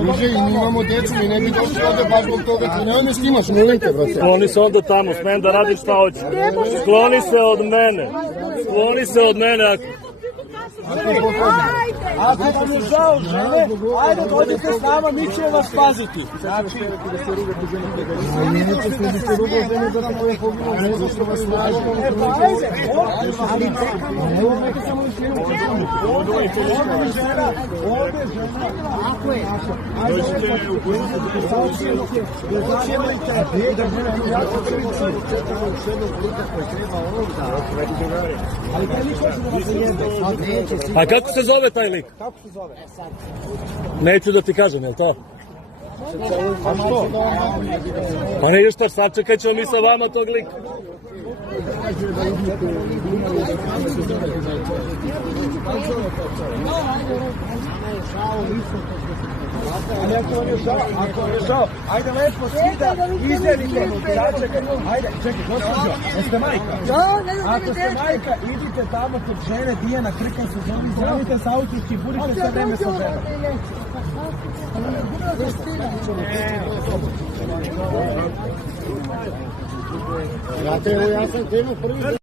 Druže, i mi imamo djecu, mi ne bi došli ovdje baš zbog toga, ti nemoj me snimaš, molim te, brate. Skloni se onda tamo, smijem da radiš šta hoćeš. Skloni se od mene. Skloni se od mene. Ako vam je žao žene, ajde dođite s nama, mi ćemo vas paziti. Znači, A kako se zove taj lik? kako se zove? Neću da ti kažem, jel to? A što? Pa ne što, sačekat ćemo mi sa vama tog lika. Ali ako vam je žao, ajde lepo svi da izdelite, sačekaj, ajde, čekaj, gospođo, jeste majka? Ako ste majka, idite tamo kod žene, Dijana Krkan se zove, zovite sa autički, budite sve vreme sa ženom. Brate, evo ja sam krenuo prvi.